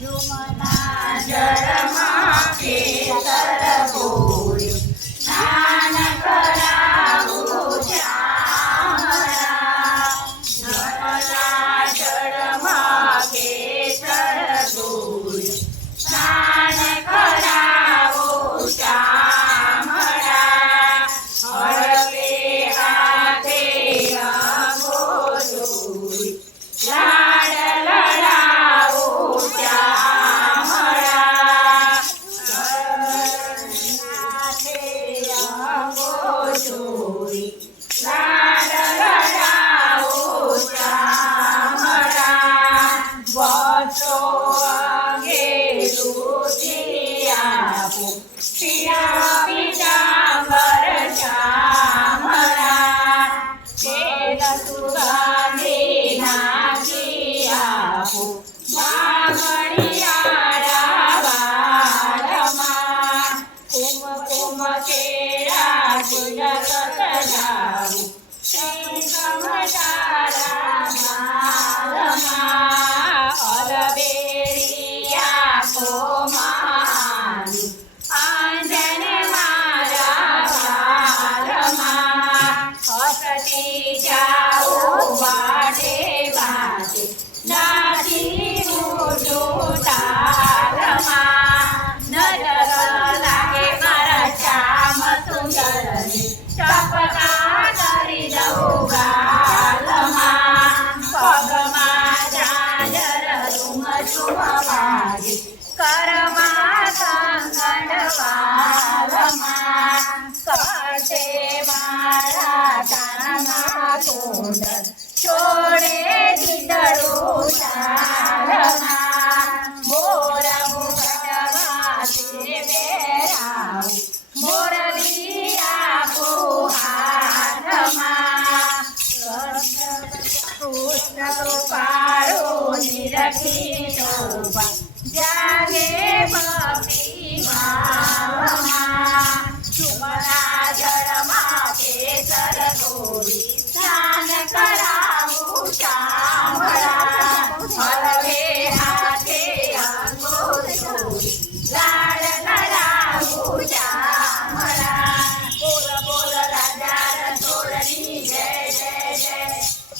જુમના જળમાં કેસર બોળ્યું, સ્નાન કરાવું ચામડા. જમના જળમાં કેસર બોળ્યું, સ્નાન કરાવું ચામડા. હળવે હાથે અંગોરી, લાડ લડાવું ચામડા. હાથે અંગોરી, લાડ લડાવું ચામડા. વસો અંગે દૂધી આપું, પીળા પીતાંબર ચામડા. તેલ સુગંધી નાખી આપું, બામણિયાળા વાળમાં. કુમકુમ કેળા તિલક સજાવું, શ્રીકમ તારા માલમાં. અલબેલિયા કોમાલી, આંજન મારા વાલમાં. હસતી જાઉં વાટે વાટે, નાચી ઊઠું તાલમાં. નજર લાગે મારા શ્યામ સુંદરની, ટપકા કરી દઉં ગાલમાં. પગમાં ઝાંઝર રૂમ રૂમ વાગે, કરમાં કંગણ વાલમાં. કાંઠે મારા કાનમાં કુંડળ, ચોળે દીદડું ચાલમાં. મોર મુકટમાં તે પહેરાવું, મોરલી આપું હાથમાં. કૃષ્ણ કૃપાળુ નિરખી શોભા, જાગે ભક્તિ ભાવમાં. જુમના જળમાં કેસર બોળી, સ્નાન કરાવું ચામડા. હળવે હાથે અંગોરી, લાડ લડાવું ચામડા. બોલ બોલ રાજા રસોડની જય જય જય,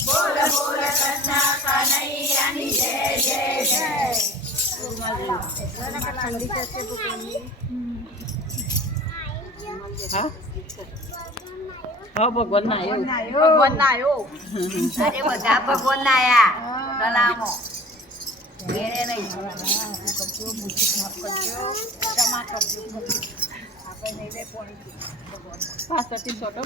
બોલ બોલ કૃષ્ણ કનૈયાની જય જય જય. ભગવાન ના આવ્યો. ભગવાન ના આવ્યો. આજે બધા ભગવાન ના આયા તલામો. ઘેરે નહીં. પાછળથી છોટો